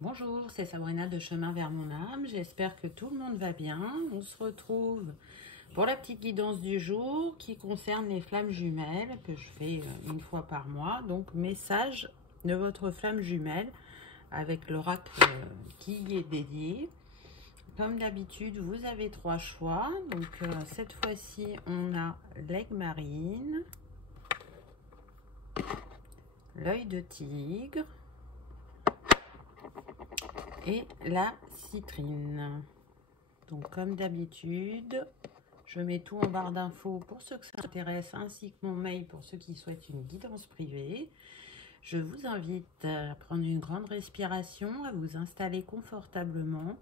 Bonjour, c'est Sabrina de Chemin vers mon âme. J'espère que tout le monde va bien. On se retrouve pour la petite guidance du jour qui concerne les flammes jumelles que je fais une fois par mois. Donc, message de votre flamme jumelle avec l'oracle qui y est dédié. Comme d'habitude, vous avez 3 choix. Donc, cette fois-ci, on a l'aigle marine, l'œil de tigre et la citrine. Donc comme d'habitude, je mets tout en barre d'infos pour ceux que ça intéresse, ainsi que mon mail pour ceux qui souhaitent une guidance privée. Je vous invite à prendre une grande respiration, à vous installer confortablement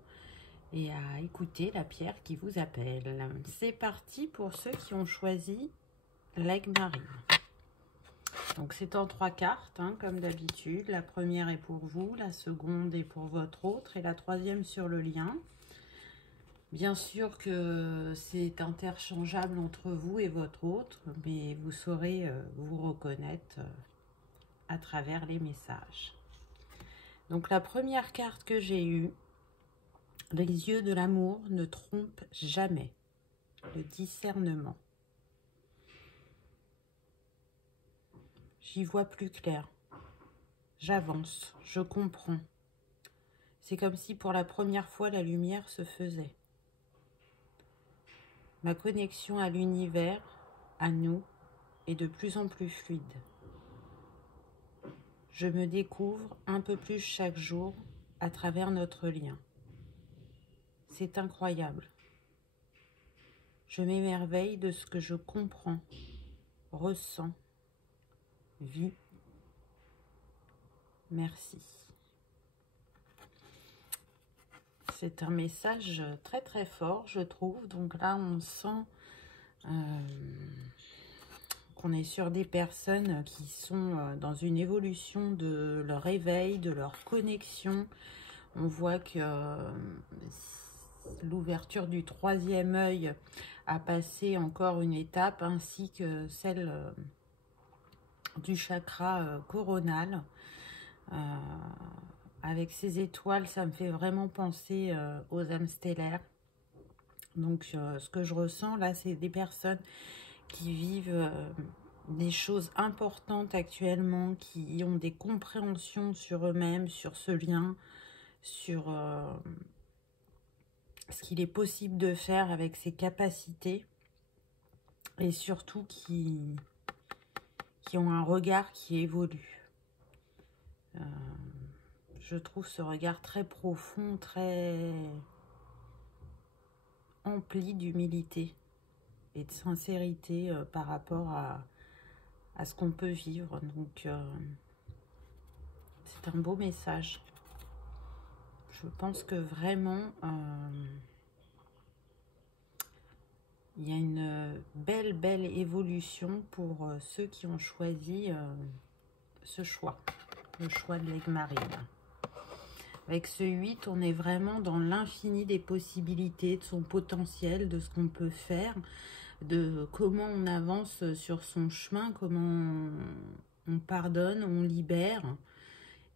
et à écouter la pierre qui vous appelle. C'est parti pour ceux qui ont choisi l'aigle marine. Donc c'est en 3 cartes, hein, comme d'habitude. La première est pour vous, la seconde est pour votre autre et la troisième sur le lien. Bien sûr que c'est interchangeable entre vous et votre autre, mais vous saurez vous reconnaître à travers les messages. Donc la première carte que j'ai eue, les yeux de l'amour ne trompent jamais, le discernement. J'y vois plus clair. J'avance, je comprends. C'est comme si pour la première fois la lumière se faisait. Ma connexion à l'univers, à nous, est de plus en plus fluide. Je me découvre un peu plus chaque jour à travers notre lien. C'est incroyable. Je m'émerveille de ce que je comprends, ressens, vis. Merci. C'est un message très très fort, je trouve. Donc là, on sent qu'on est sur des personnes qui sont dans une évolution de leur éveil, de leur connexion. On voit que l'ouverture du 3e œil a passé encore une étape, ainsi que celle du chakra coronal. Avec ces étoiles, ça me fait vraiment penser aux âmes stellaires. Donc, ce que je ressens là, c'est des personnes qui vivent des choses importantes actuellement, qui ont des compréhensions sur eux-mêmes, sur ce lien, sur ce qu'il est possible de faire avec ses capacités, et surtout qui ont un regard qui évolue. Je trouve ce regard très profond, très empli d'humilité et de sincérité par rapport à ce qu'on peut vivre. Donc, c'est un beau message. Je pense que vraiment, il y a une belle évolution pour ceux qui ont choisi ce choix, le choix de l'aigle marine. Avec ce 8, on est vraiment dans l'infini des possibilités, de son potentiel, de ce qu'on peut faire, de comment on avance sur son chemin, comment on pardonne, on libère,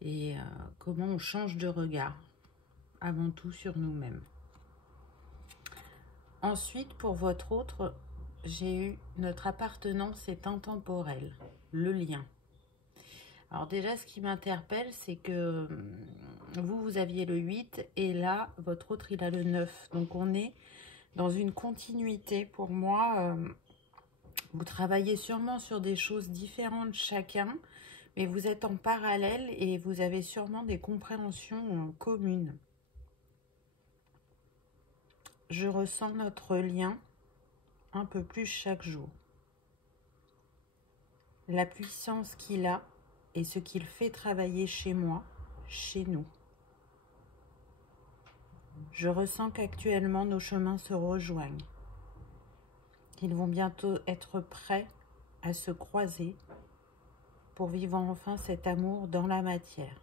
et comment on change de regard, avant tout sur nous-mêmes. Ensuite, pour votre autre, j'ai eu notre appartenance est intemporelle, le lien. Alors déjà, ce qui m'interpelle, c'est que vous aviez le 8 et là, votre autre, il a le 9. Donc, on est dans une continuité. Pour moi, vous travaillez sûrement sur des choses différentes chacun, mais vous êtes en parallèle et vous avez sûrement des compréhensions communes. Je ressens notre lien un peu plus chaque jour. La puissance qu'il a et ce qu'il fait travailler chez moi, chez nous. Je ressens qu'actuellement nos chemins se rejoignent, qu'ils vont bientôt être prêts à se croiser pour vivre enfin cet amour dans la matière.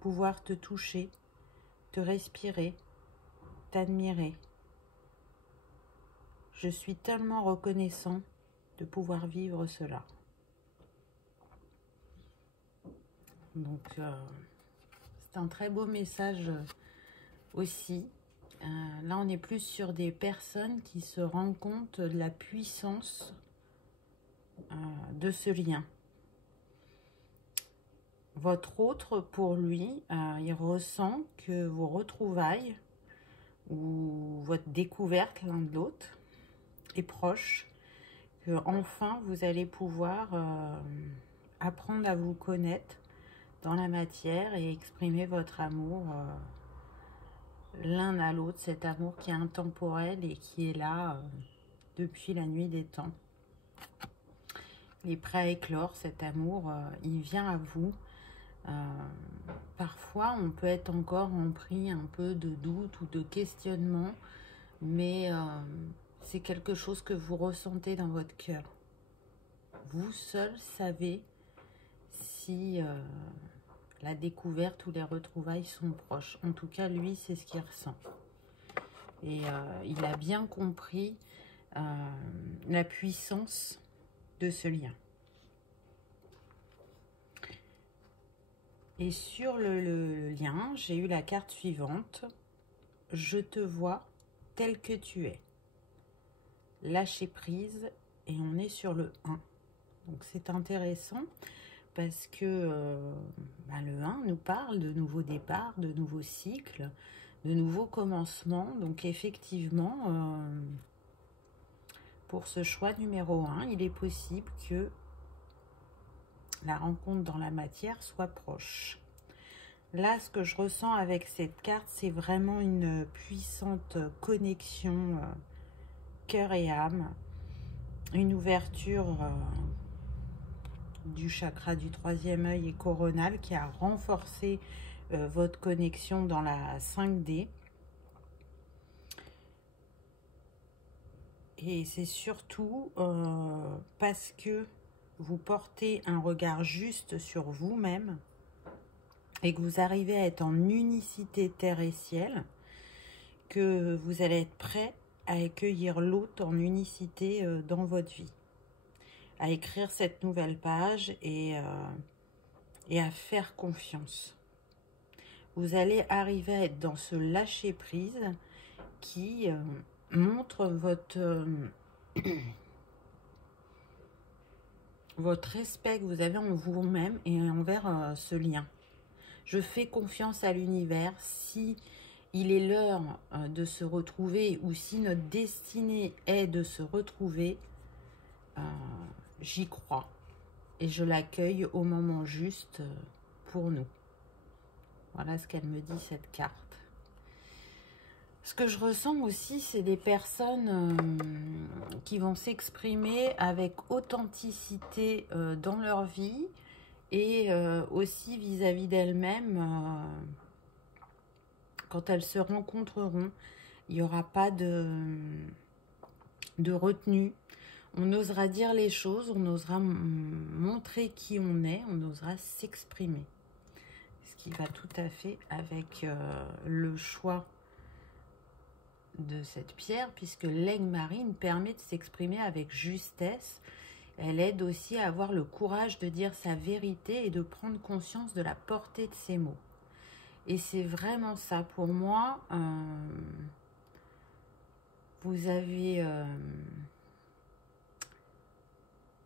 Pouvoir te toucher, te respirer, t'admirer. Je suis tellement reconnaissant de pouvoir vivre cela. Donc, c'est un très beau message aussi. Là, on est plus sur des personnes qui se rendent compte de la puissance de ce lien. Votre autre, pour lui, il ressent que vos retrouvailles ou votre découverte l'un de l'autre est proche, que enfin vous allez pouvoir apprendre à vous connaître dans la matière et exprimer votre amour l'un à l'autre, cet amour qui est intemporel et qui est là depuis la nuit des temps. Il est prêt à éclore, cet amour, il vient à vous. Parfois, on peut être encore empris un peu de doute ou de questionnement, mais c'est quelque chose que vous ressentez dans votre cœur. Vous seul savez si la découverte ou les retrouvailles sont proches. En tout cas, lui, c'est ce qu'il ressent. Et il a bien compris la puissance de ce lien. Et sur le lien, j'ai eu la carte suivante. Je te vois tel que tu es. Lâcher prise, et on est sur le 1. Donc c'est intéressant parce que le 1 nous parle de nouveaux départs, de nouveaux cycles, de nouveaux commencements. Donc effectivement, pour ce choix numéro 1, il est possible que la rencontre dans la matière soit proche. Là, ce que je ressens avec cette carte, c'est vraiment une puissante connexion cœur et âme, une ouverture du chakra du 3e œil et coronal qui a renforcé votre connexion dans la 5D. Et c'est surtout parce que vous portez un regard juste sur vous-même et que vous arrivez à être en unicité terre et ciel, que vous allez être prêt à accueillir l'autre en unicité dans votre vie, à écrire cette nouvelle page et à faire confiance. Vous allez arriver à être dans ce lâcher-prise qui montre votre respect que vous avez en vous-même et envers ce lien. Je fais confiance à l'univers. Si il est l'heure de se retrouver ou si notre destinée est de se retrouver, j'y crois et je l'accueille au moment juste pour nous. Voilà ce qu'elle me dit, cette carte. Ce que je ressens aussi, c'est des personnes qui vont s'exprimer avec authenticité dans leur vie et aussi vis-à-vis d'elles-mêmes. Quand elles se rencontreront, il n'y aura pas de retenue. On osera dire les choses, on osera montrer qui on est, on osera s'exprimer. Ce qui va tout à fait avec le choix de cette pierre, puisque l'aigle marine permet de s'exprimer avec justesse. Elle aide aussi à avoir le courage de dire sa vérité et de prendre conscience de la portée de ses mots. Et c'est vraiment ça pour moi. Vous avez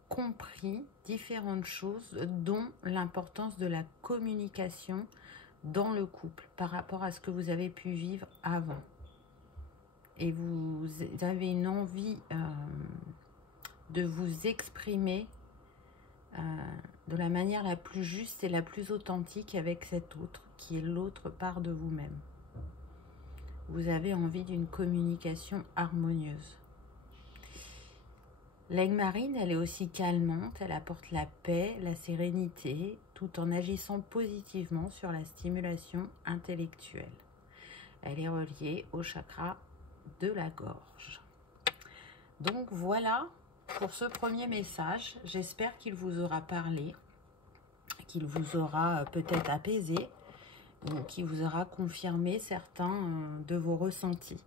compris différentes choses, dont l'importance de la communication dans le couple par rapport à ce que vous avez pu vivre avant. Et vous avez une envie de vous exprimer de la manière la plus juste et la plus authentique avec cet autre, qui est l'autre part de vous-même. Vous avez envie d'une communication harmonieuse. L'aigle marine, elle est aussi calmante, elle apporte la paix, la sérénité, tout en agissant positivement sur la stimulation intellectuelle. Elle est reliée au chakra de la gorge. Donc voilà pour ce premier message. J'espère qu'il vous aura parlé, qu'il vous aura peut-être apaisé ou qu'il vous aura confirmé certains de vos ressentis.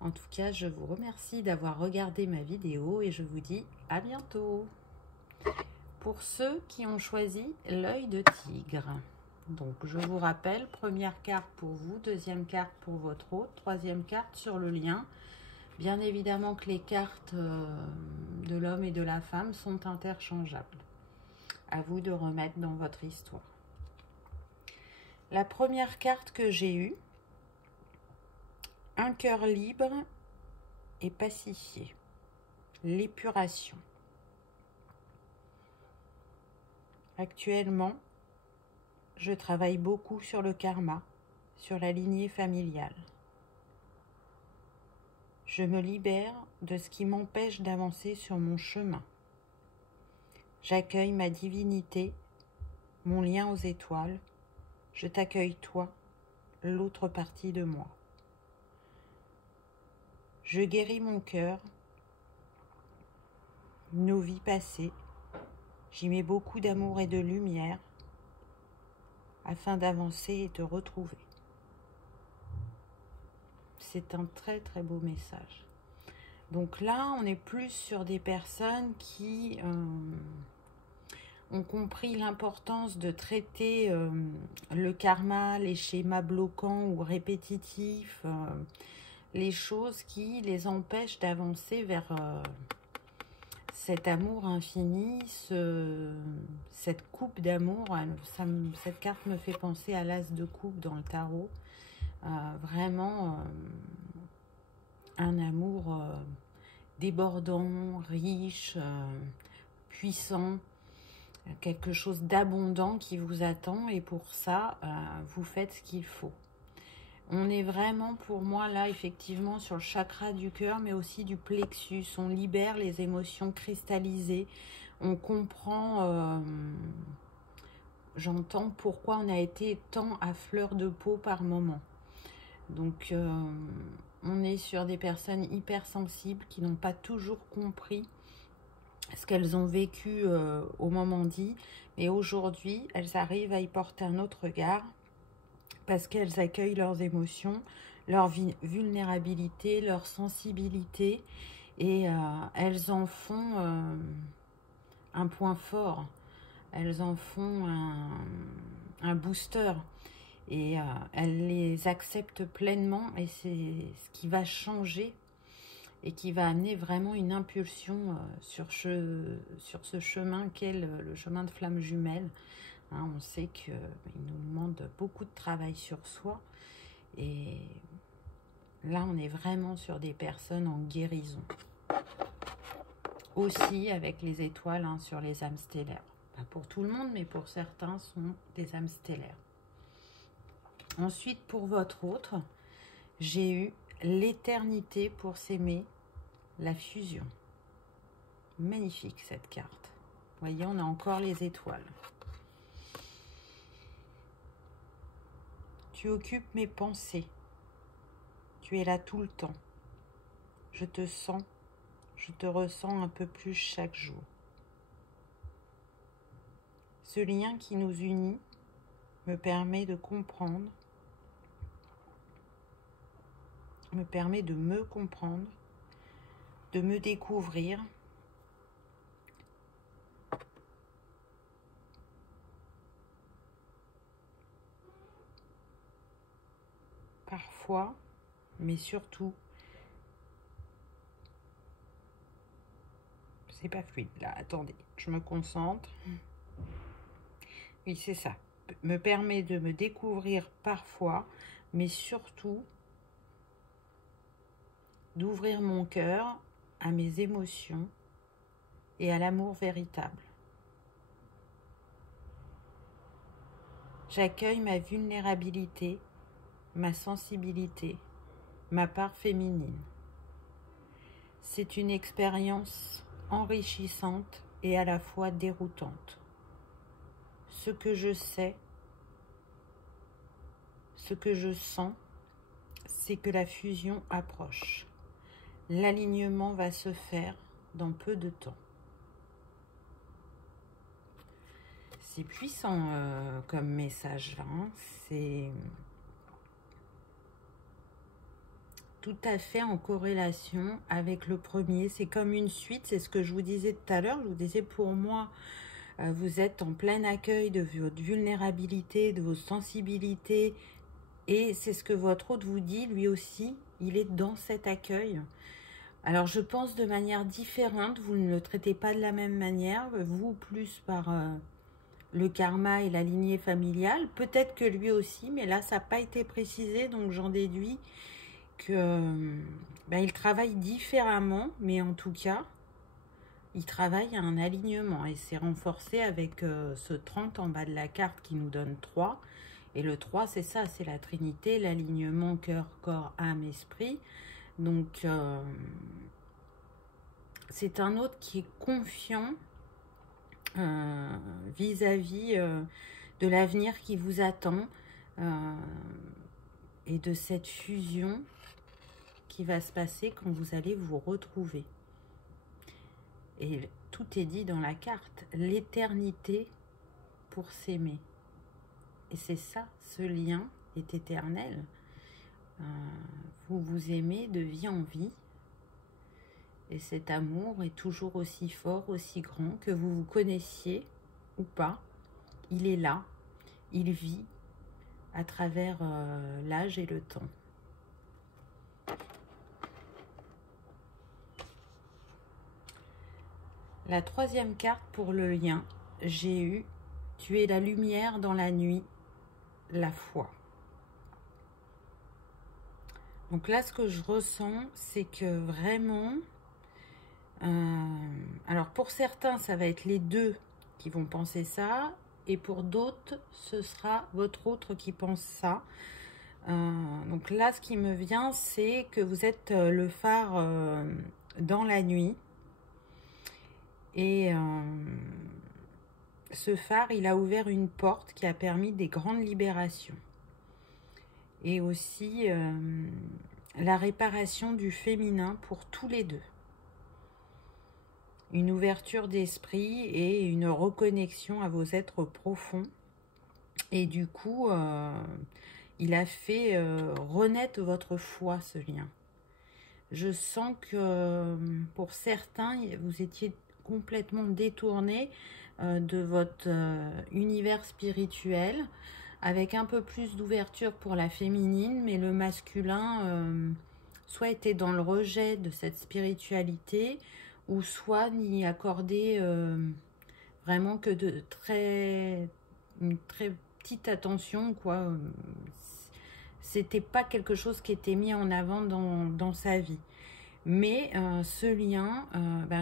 En tout cas, je vous remercie d'avoir regardé ma vidéo et je vous dis à bientôt. Pour ceux qui ont choisi l'œil de tigre, Donc, je vous rappelle, première carte pour vous, deuxième carte pour votre hôte, troisième carte sur le lien. Bien évidemment que les cartes de l'homme et de la femme sont interchangeables. À vous de remettre dans votre histoire. La première carte que j'ai eue, un cœur libre et pacifié. L'épuration. Actuellement, je travaille beaucoup sur le karma, sur la lignée familiale. Je me libère de ce qui m'empêche d'avancer sur mon chemin. J'accueille ma divinité, mon lien aux étoiles. Je t'accueille toi, l'autre partie de moi. Je guéris mon cœur, nos vies passées. J'y mets beaucoup d'amour et de lumière afin d'avancer et te retrouver. C'est un très très beau message. Donc là, on est plus sur des personnes qui ont compris l'importance de traiter le karma, les schémas bloquants ou répétitifs, les choses qui les empêchent d'avancer vers cet amour infini, cette coupe d'amour. Cette carte me fait penser à l'as de coupe dans le tarot. Vraiment un amour débordant, riche, puissant, quelque chose d'abondant qui vous attend, et pour ça, vous faites ce qu'il faut. On est vraiment, pour moi, là, effectivement, sur le chakra du cœur, mais aussi du plexus. On libère les émotions cristallisées. On comprend, j'entends pourquoi on a été tant à fleur de peau par moment. Donc, on est sur des personnes hypersensibles qui n'ont pas toujours compris ce qu'elles ont vécu au moment dit. Mais aujourd'hui, elles arrivent à y porter un autre regard, parce qu'elles accueillent leurs émotions, leur vulnérabilité, leur sensibilité, et elles en font un point fort, elles en font un booster, et elles les acceptent pleinement, et c'est ce qui va changer et qui va amener vraiment une impulsion sur ce chemin qu'est le chemin de flamme jumelle. Hein, on sait qu'il nous demande beaucoup de travail sur soi, et là on est vraiment sur des personnes en guérison. Aussi avec les étoiles, hein, sur les âmes stellaires. Pas pour tout le monde, mais pour certains sont des âmes stellaires. Ensuite, pour votre autre, j'ai eu l'éternité pour s'aimer, la fusion. Magnifique cette carte. Vous voyez, on a encore les étoiles. Tu occupes mes pensées. Tu es là tout le temps. Je te sens, je te ressens un peu plus chaque jour. Ce lien qui nous unit me permet de comprendre, me permet de me comprendre, de me découvrir. Parfois, mais surtout, c'est pas fluide là, attendez, je me concentre. Oui, c'est ça. Me permet de me découvrir parfois, mais surtout d'ouvrir mon cœur à mes émotions et à l'amour véritable. J'accueille ma vulnérabilité, ma sensibilité, ma part féminine. C'est une expérience enrichissante et à la fois déroutante. Ce que je sais, ce que je sens, c'est que la fusion approche. L'alignement va se faire dans peu de temps. C'est puissant comme message là, hein. C'est tout à fait en corrélation avec le premier. C'est comme une suite, c'est ce que je vous disais tout à l'heure. Je vous disais, pour moi, Vous êtes en plein accueil de votre vulnérabilité, de vos sensibilités. Et c'est ce que votre hôte vous dit, lui aussi, il est dans cet accueil. Alors je pense de manière différente, vous ne le traitez pas de la même manière, vous plus par le karma et la lignée familiale, peut-être que lui aussi, mais là ça n'a pas été précisé, donc j'en déduis que il travaille différemment, mais en tout cas, il travaille à un alignement et c'est renforcé avec ce 30 en bas de la carte qui nous donne 3. Et le 3, c'est ça, c'est la Trinité, l'alignement cœur, corps, âme, esprit. Donc, c'est un autre qui est confiant vis-à-vis de l'avenir qui vous attend et de cette fusion qui va se passer quand vous allez vous retrouver. Et tout est dit dans la carte, l'éternité pour s'aimer. Et c'est ça, ce lien est éternel. Vous vous aimez de vie en vie. Et cet amour est toujours aussi fort, aussi grand, que vous vous connaissiez ou pas. Il est là, il vit à travers l'âge et le temps. La troisième carte pour le lien, j'ai eu « Tu es la lumière dans la nuit, la foi ». Donc là, ce que je ressens, c'est que vraiment... alors pour certains, ça va être les deux qui vont penser ça. Et pour d'autres, ce sera votre autre qui pense ça. Donc là, ce qui me vient, c'est que vous êtes le phare dans la nuit. Et ce phare, il a ouvert une porte qui a permis des grandes libérations. Et aussi la réparation du féminin pour tous les deux. Une ouverture d'esprit et une reconnexion à vos êtres profonds. Et du coup, il a fait renaître votre foi, ce lien. Je sens que pour certains, vous étiez complètement détourné de votre univers spirituel, avec un peu plus d'ouverture pour la féminine, mais le masculin soit était dans le rejet de cette spiritualité, ou soit n'y accordait vraiment que une très petite attention, quoi. C'était pas quelque chose qui était mis en avant dans sa vie. Mais ce lien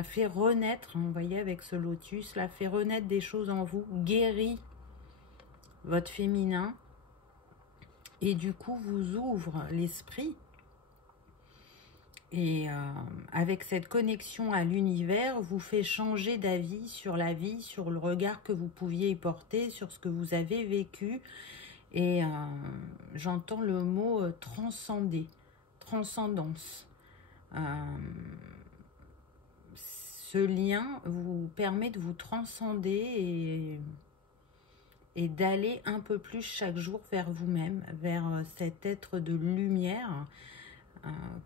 fait renaître, vous voyez avec ce lotus là, fait renaître des choses en vous, guérit votre féminin et du coup vous ouvre l'esprit. Et avec cette connexion à l'univers, vous fait changer d'avis sur la vie, sur le regard que vous pouviez y porter, sur ce que vous avez vécu. Et j'entends le mot transcender, transcendance. Ce lien vous permet de vous transcender et d'aller un peu plus chaque jour vers vous-même, vers cet être de lumière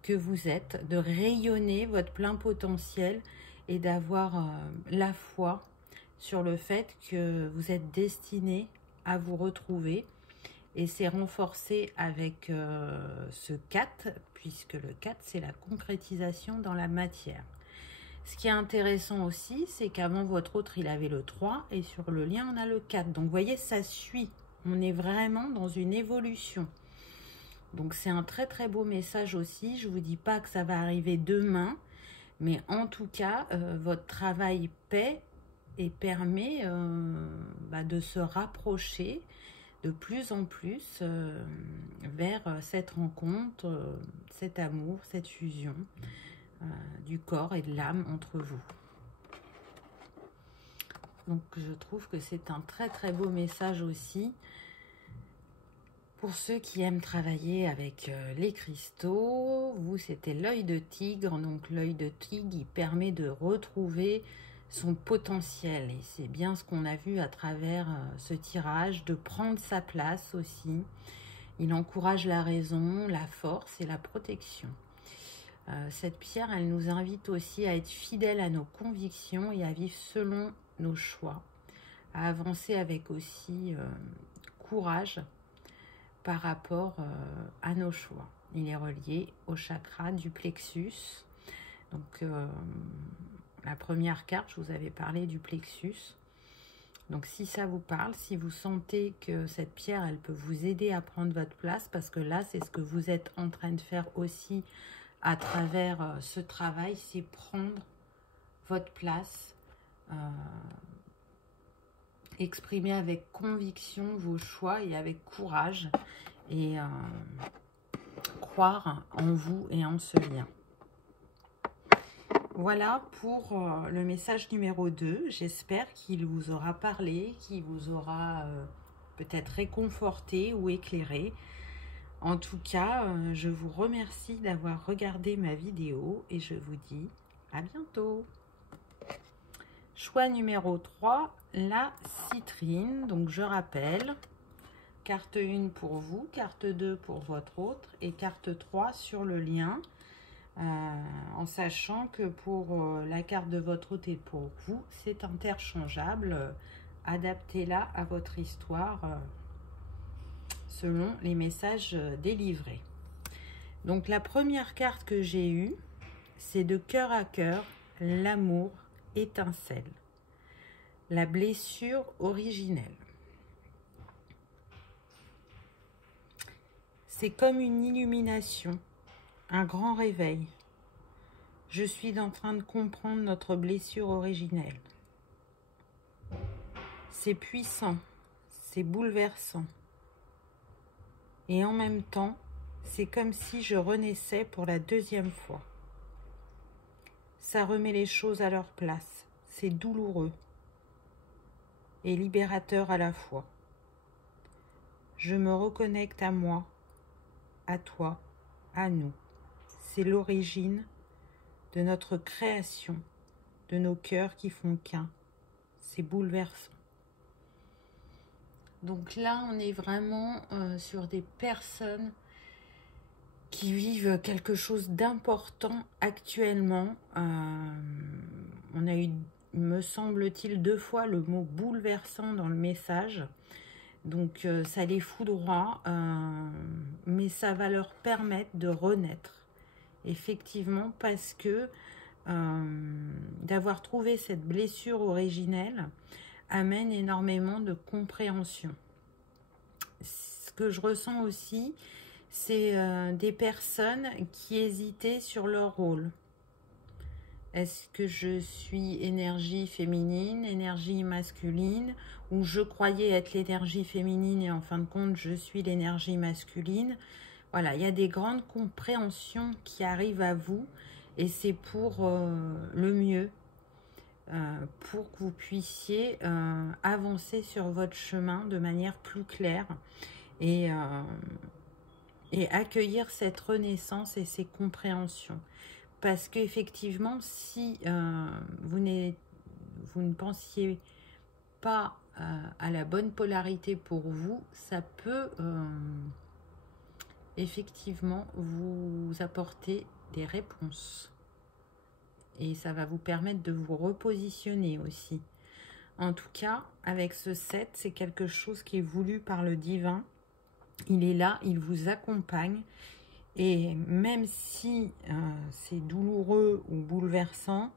que vous êtes, de rayonner votre plein potentiel et d'avoir la foi sur le fait que vous êtes destiné à vous retrouver. Et c'est renforcé avec ce 4, puisque le 4, c'est la concrétisation dans la matière. Ce qui est intéressant aussi, c'est qu'avant votre autre, il avait le 3, et sur le lien, on a le 4. Donc, vous voyez, ça suit. On est vraiment dans une évolution. Donc, c'est un très, très beau message aussi. Je ne vous dis pas que ça va arriver demain, mais en tout cas, votre travail paie et permet de se rapprocher de plus en plus vers cette rencontre, cet amour, cette fusion du corps et de l'âme entre vous. Donc je trouve que c'est un très très beau message aussi pour ceux qui aiment travailler avec les cristaux. Vous, c'était l'œil de tigre. Donc l'œil de tigre, il permet de retrouver son potentiel, et c'est bien ce qu'on a vu à travers ce tirage, de prendre sa place aussi. Il encourage la raison, la force et la protection. Cette pierre, elle nous invite aussi à être fidèles à nos convictions et à vivre selon nos choix. à avancer avec aussi courage par rapport à nos choix. Il est relié au chakra du plexus. Donc, la première carte, je vous avais parlé du plexus. Donc, si ça vous parle, si vous sentez que cette pierre, elle peut vous aider à prendre votre place, parce que là, c'est ce que vous êtes en train de faire aussi à travers ce travail, c'est prendre votre place, exprimer avec conviction vos choix et avec courage et croire en vous et en ce lien. Voilà pour le message numéro 2. J'espère qu'il vous aura parlé, qu'il vous aura peut-être réconforté ou éclairé. En tout cas, je vous remercie d'avoir regardé ma vidéo et je vous dis à bientôt. Choix numéro 3, la citrine. Donc je rappelle, carte 1 pour vous, carte 2 pour votre autre et carte 3 sur le lien. En sachant que pour la carte de votre autre et pour vous, c'est interchangeable. Adaptez-la à votre histoire selon les messages délivrés. Donc la première carte que j'ai eue, c'est de cœur à cœur, l'amour étincelle, la blessure originelle. C'est comme une illumination, un grand réveil. Je suis en train de comprendre notre blessure originelle. C'est puissant, c'est bouleversant. Et en même temps, c'est comme si je renaissais pour la deuxième fois. Ça remet les choses à leur place. C'est douloureux et libérateur à la fois. Je me reconnecte à moi, à toi, à nous. C'est l'origine de notre création, de nos cœurs qui font qu'un. C'est bouleversant. Donc là, on est vraiment sur des personnes qui vivent quelque chose d'important actuellement. On a eu, me semble-t-il, 2 fois le mot bouleversant dans le message. Donc ça les foudroie, mais ça va leur permettre de renaître. Effectivement, parce que d'avoir trouvé cette blessure originelle amène énormément de compréhension. Ce que je ressens aussi, c'est des personnes qui hésitaient sur leur rôle. Est-ce que je suis énergie féminine, énergie masculine, ou je croyais être l'énergie féminine et en fin de compte, je suis l'énergie masculine? Voilà, il y a des grandes compréhensions qui arrivent à vous et c'est pour le mieux, pour que vous puissiez avancer sur votre chemin de manière plus claire et accueillir cette renaissance et ces compréhensions. Parce qu'effectivement, si vous ne pensiez pas à la bonne polarité pour vous, ça peut effectivement vous apporter des réponses. Et ça va vous permettre de vous repositionner aussi. En tout cas, avec ce 7, c'est quelque chose qui est voulu par le divin. Il est là, il vous accompagne. Et même si c'est douloureux ou bouleversant,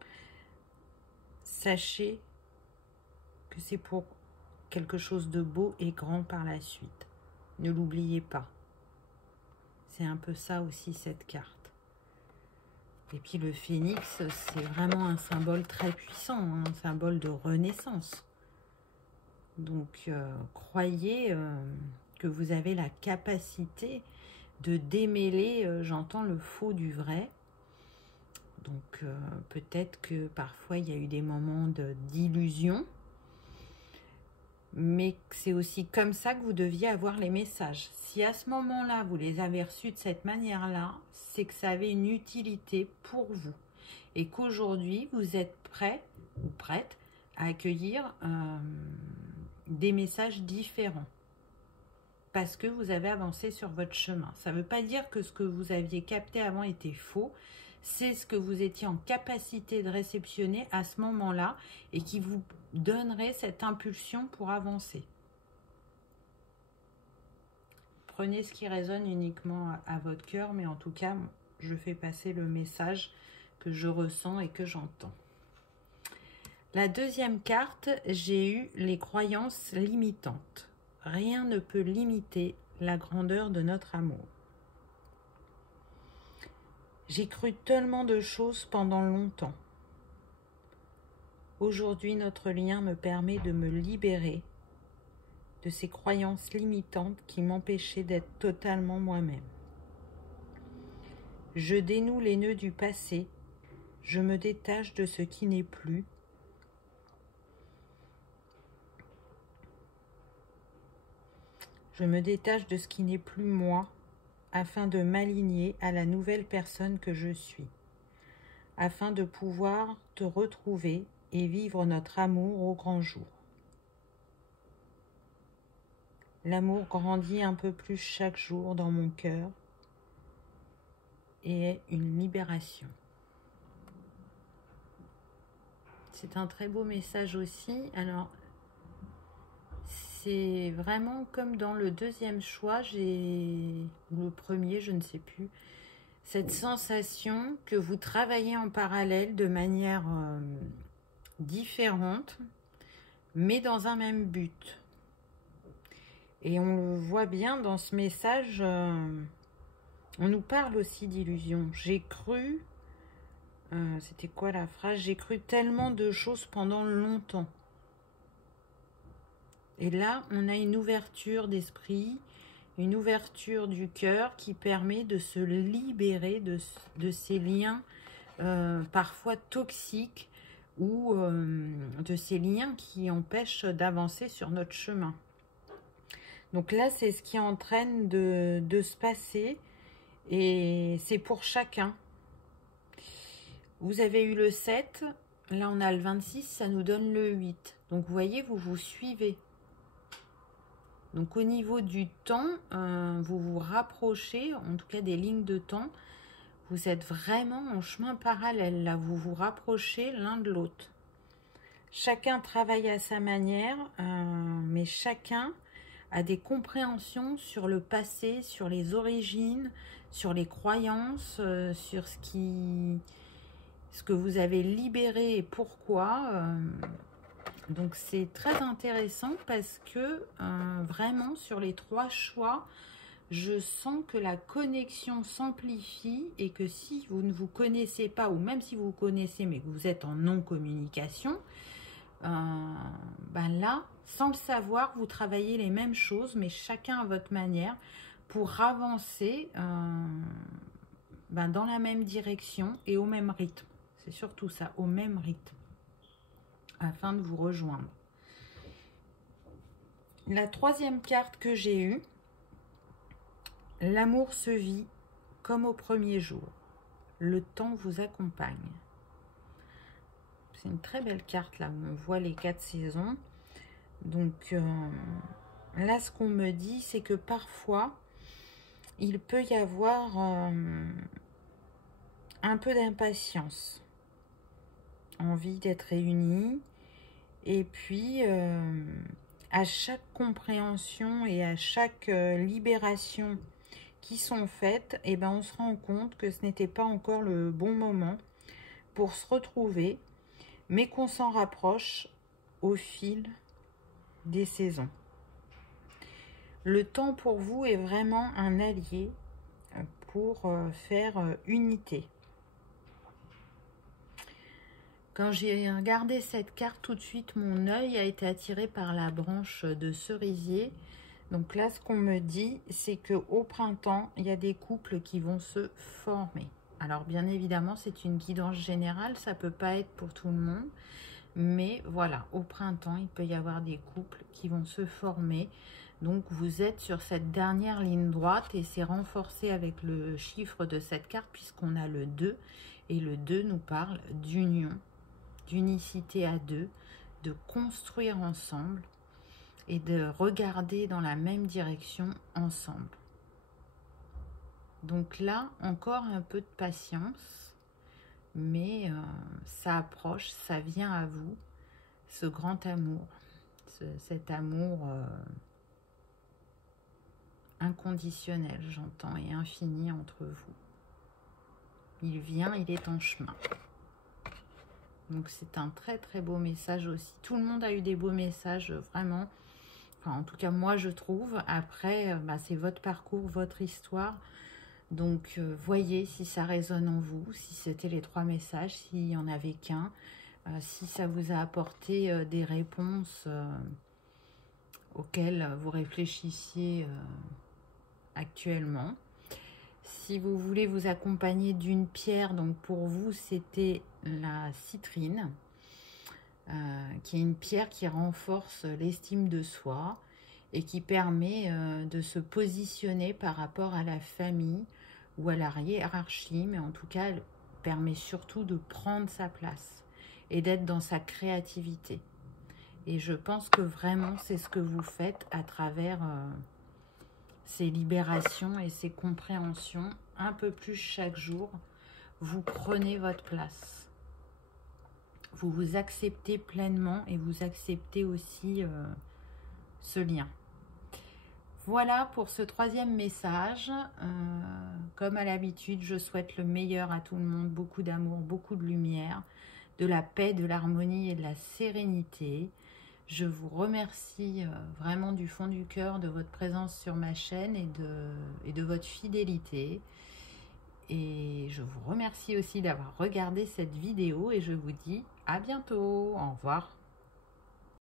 sachez que c'est pour quelque chose de beau et grand par la suite. Ne l'oubliez pas. C'est un peu ça aussi cette carte. Et puis le phénix, c'est vraiment un symbole très puissant, hein, un symbole de renaissance. Donc croyez que vous avez la capacité de démêler, j'entends le faux du vrai. Donc peut-être que parfois il y a eu des moments d'illusion, mais c'est aussi comme ça que vous deviez avoir les messages. Si à ce moment-là, vous les avez reçus de cette manière-là, c'est que ça avait une utilité pour vous. Et qu'aujourd'hui, vous êtes prêt ou prête à accueillir des messages différents. Parce que vous avez avancé sur votre chemin. Ça ne veut pas dire que ce que vous aviez capté avant était faux. c'est ce que vous étiez en capacité de réceptionner à ce moment-là et qui vous donnerait cette impulsion pour avancer. Prenez ce qui résonne uniquement à votre cœur, mais en tout cas, je fais passer le message que je ressens et que j'entends. La deuxième carte, j'ai eu les croyances limitantes. Rien ne peut limiter la grandeur de notre amour. J'ai cru tellement de choses pendant longtemps. Aujourd'hui, notre lien me permet de me libérer de ces croyances limitantes qui m'empêchaient d'être totalement moi-même. Je dénoue les nœuds du passé, je me détache de ce qui n'est plus. Je me détache de ce qui n'est plus moi, afin de m'aligner à la nouvelle personne que je suis, afin de pouvoir te retrouver et vivre notre amour au grand jour. L'amour grandit un peu plus chaque jour dans mon cœur et est une libération. C'est un très beau message aussi. Alors, c'est vraiment comme dans le deuxième choix, le premier, je ne sais plus, cette sensation que vous travaillez en parallèle de manière différente, mais dans un même but. Et on le voit bien dans ce message, on nous parle aussi d'illusions. J'ai cru, c'était quoi la phrase? J'ai cru tellement de choses pendant longtemps. Et là, on a une ouverture d'esprit, une ouverture du cœur qui permet de se libérer de ces liens parfois toxiques ou de ces liens qui empêchent d'avancer sur notre chemin. Donc là, c'est ce qui est en train de se passer et c'est pour chacun. Vous avez eu le 7, là on a le 26, ça nous donne le 8. Donc vous voyez, vous vous suivez. Donc au niveau du temps, vous vous rapprochez, en tout cas des lignes de temps, vous êtes vraiment en chemin parallèle, là vous vous rapprochez l'un de l'autre. Chacun travaille à sa manière, mais chacun a des compréhensions sur le passé, sur les origines, sur les croyances, sur ce que vous avez libéré et pourquoi. Donc c'est très intéressant parce que vraiment sur les 3 choix, je sens que la connexion s'amplifie et que si vous ne vous connaissez pas, ou même si vous vous connaissez mais que vous êtes en non-communication, ben là, sans le savoir, vous travaillez les mêmes choses, mais chacun à votre manière, pour avancer dans la même direction et au même rythme. C'est surtout ça, au même rythme, afin de vous rejoindre. La troisième carte que j'ai eue, l'amour se vit comme au premier jour. Le temps vous accompagne. C'est une très belle carte là où on voit les 4 saisons. Donc là, ce qu'on me dit, c'est que parfois, il peut y avoir un peu d'impatience, envie d'être réunis. Et puis, à chaque compréhension et à chaque libération qui sont faites, eh ben, on se rend compte que ce n'était pas encore le bon moment pour se retrouver, mais qu'on s'en rapproche au fil des saisons. Le temps pour vous est vraiment un allié pour faire unité. Quand j'ai regardé cette carte, tout de suite, mon œil a été attiré par la branche de cerisier. Donc là, ce qu'on me dit, c'est qu'au printemps, il y a des couples qui vont se former. Alors, bien évidemment, c'est une guidance générale, ça ne peut pas être pour tout le monde. Mais voilà, au printemps, il peut y avoir des couples qui vont se former. Donc, vous êtes sur cette dernière ligne droite et c'est renforcé avec le chiffre de cette carte puisqu'on a le 2. Et le 2 nous parle d'union, d'unicité à deux, de construire ensemble et de regarder dans la même direction ensemble. Donc là, encore un peu de patience. mais ça approche, ça vient à vous, ce grand amour, cet amour inconditionnel, j'entends, et infini entre vous. Il vient, il est en chemin. Donc c'est un très très beau message aussi. Tout le monde a eu des beaux messages, vraiment. Enfin, en tout cas, moi je trouve. Après, c'est votre parcours, votre histoire. Donc, voyez si ça résonne en vous, si c'était les 3 messages, s'il n'y en avait qu'un, si ça vous a apporté des réponses auxquelles vous réfléchissiez actuellement. Si vous voulez vous accompagner d'une pierre, donc pour vous, c'était la citrine, qui est une pierre qui renforce l'estime de soi et qui permet de se positionner par rapport à la famille ou à la hiérarchie, mais en tout cas, elle permet surtout de prendre sa place et d'être dans sa créativité. Et je pense que vraiment, c'est ce que vous faites à travers ces libérations et ces compréhensions. Un peu plus chaque jour, vous prenez votre place. Vous vous acceptez pleinement et vous acceptez aussi ce lien. Voilà pour ce 3e message. Comme à l'habitude, je souhaite le meilleur à tout le monde. Beaucoup d'amour, beaucoup de lumière, de la paix, de l'harmonie et de la sérénité. Je vous remercie vraiment du fond du cœur de votre présence sur ma chaîne et de votre fidélité. Et je vous remercie aussi d'avoir regardé cette vidéo et je vous dis à bientôt. Au revoir.